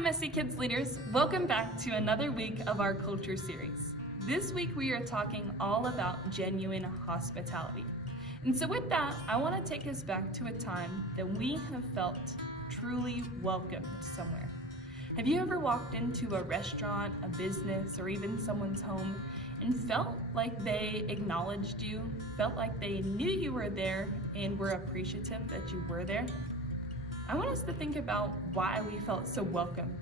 MSC Kids leaders, welcome back to another week of our culture series. This week we are talking all about genuine hospitality. And so with that, I want to take us back to a time that we have felt truly welcomed somewhere. Have you ever walked into a restaurant, a business, or even someone's home and felt like they acknowledged you, felt like they knew you were there and were appreciative that you were there? I want us to think about why we felt so welcome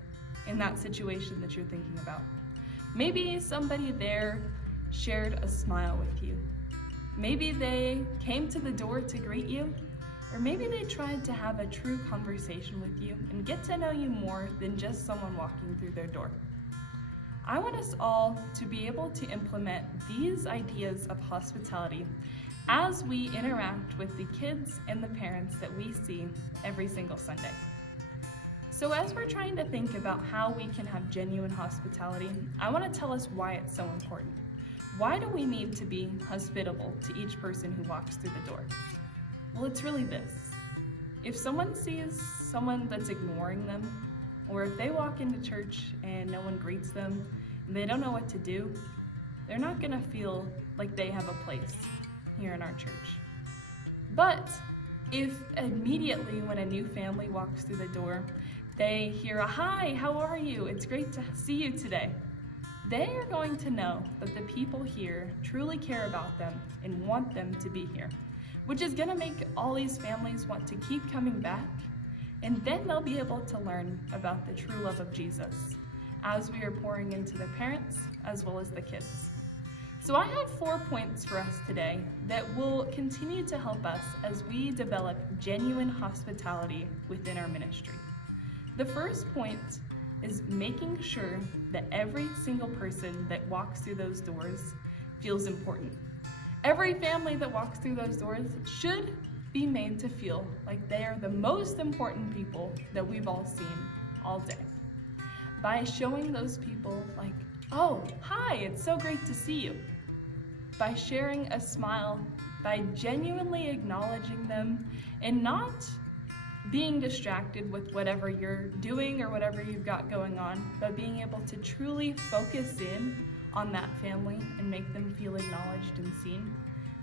in that situation that you're thinking about. Maybe somebody there shared a smile with you. Maybe they came to the door to greet you, or maybe they tried to have a true conversation with you and get to know you more than just someone walking through their door. I want us all to be able to implement these ideas of hospitality as we interact with the kids and the parents that we see every single Sunday. So as we're trying to think about how we can have genuine hospitality, I want to tell us why it's so important. Why do we need to be hospitable to each person who walks through the door? Well, it's really this. If someone sees someone that's ignoring them, or if they walk into church and no one greets them, and they don't know what to do, they're not gonna feel like they have a place here in our church. But if immediately when a new family walks through the door, they hear a "Hi, how are you? It's great to see you today," they are going to know that the people here truly care about them and want them to be here, which is gonna make all these families want to keep coming back, and then they'll be able to learn about the true love of Jesus as we are pouring into the parents as well as the kids. So I have 4 points for us today that will continue to help us as we develop genuine hospitality within our ministry. The first point is making sure that every single person that walks through those doors feels important. Every family that walks through those doors should be made to feel like they are the most important people that we've all seen all day. By showing those people like, "Oh, hi, it's so great to see you." By sharing a smile, by genuinely acknowledging them and not being distracted with whatever you're doing or whatever you've got going on, but being able to truly focus in on that family and make them feel acknowledged and seen,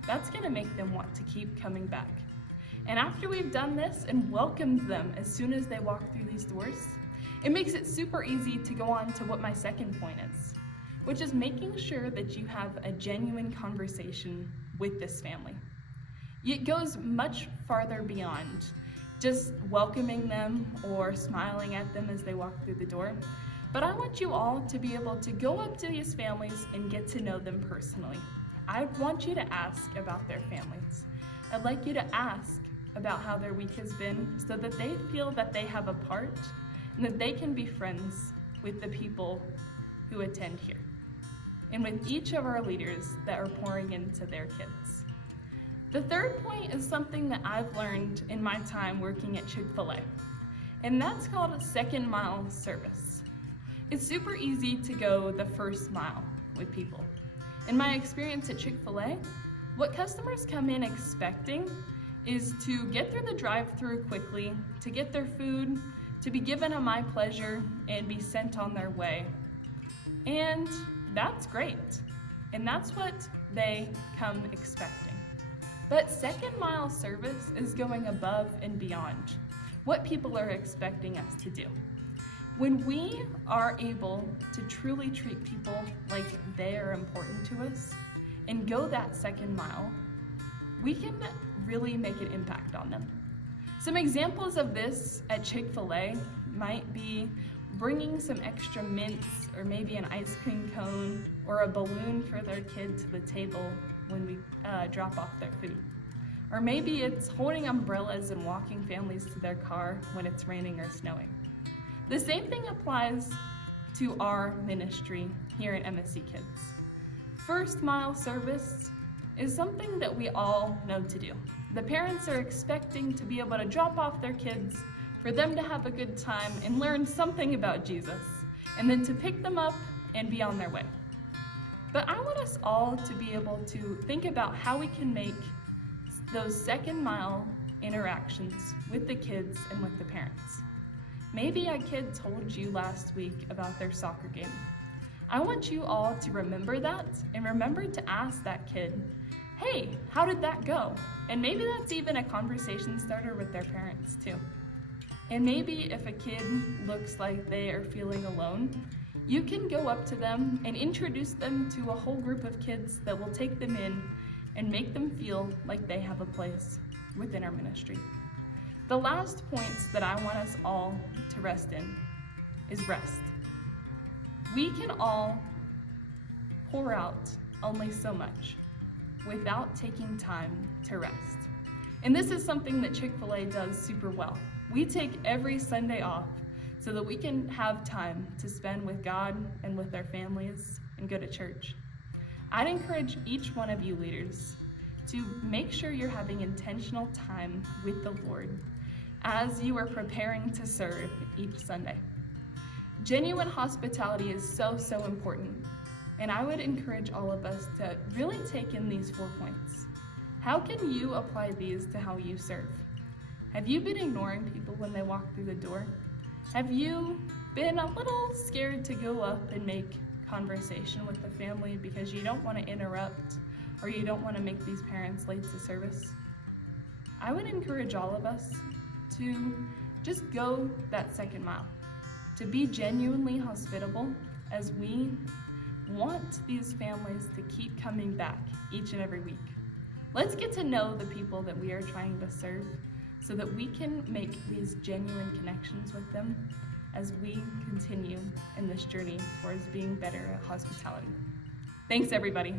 that's gonna make them want to keep coming back. And after we've done this and welcomed them as soon as they walk through these doors, it makes it super easy to go on to what my second point is, which is making sure that you have a genuine conversation with this family. It goes much farther beyond just welcoming them or smiling at them as they walk through the door, but I want you all to be able to go up to these families and get to know them personally. I want you to ask about their families. I'd like you to ask about how their week has been so that they feel that they have a part and that they can be friends with the people who attend here and with each of our leaders that are pouring into their kids. The third point is something that I've learned in my time working at Chick-fil-A, and that's called a second mile service. It's super easy to go the first mile with people. In my experience at Chick-fil-A, what customers come in expecting is to get through the drive-thru quickly, to get their food, to be given a my pleasure, and be sent on their way. And that's great, and that's what they come expecting. But second mile service is going above and beyond what people are expecting us to do. When we are able to truly treat people like they are important to us and go that second mile, we can really make an impact on them. Some examples of this at Chick-fil-A might be bringing some extra mints or maybe an ice cream cone or a balloon for their kid to the table when we drop off their food. Or maybe it's holding umbrellas and walking families to their car when it's raining or snowing. The same thing applies to our ministry here at MSC Kids. First mile service is something that we all know to do. The parents are expecting to be able to drop off their kids, for them to have a good time and learn something about Jesus, and then to pick them up and be on their way. But I want us all to be able to think about how we can make those second mile interactions with the kids and with the parents. Maybe a kid told you last week about their soccer game. I want you all to remember that and remember to ask that kid, hey, how did that go? And maybe that's even a conversation starter with their parents too. And maybe if a kid looks like they are feeling alone, you can go up to them and introduce them to a whole group of kids that will take them in and make them feel like they have a place within our ministry. The last points that I want us all to rest in is rest. We can all pour out only so much without taking time to rest. And this is something that Chick-fil-A does super well. We take every Sunday off so that we can have time to spend with God and with our families and go to church. I'd encourage each one of you leaders to make sure you're having intentional time with the Lord as you are preparing to serve each Sunday. Genuine hospitality is so important, and I would encourage all of us to really take in these 4 points. How can you apply these to how you serve? Have you been ignoring people when they walk through the door? Have you been a little scared to go up and make conversation with the family because you don't want to interrupt or you don't want to make these parents late to service? I would encourage all of us to just go that second mile, to be genuinely hospitable as we want these families to keep coming back each and every week. Let's get to know the people that we are trying to serve so that we can make these genuine connections with them as we continue in this journey towards being better at hospitality. Thanks, everybody.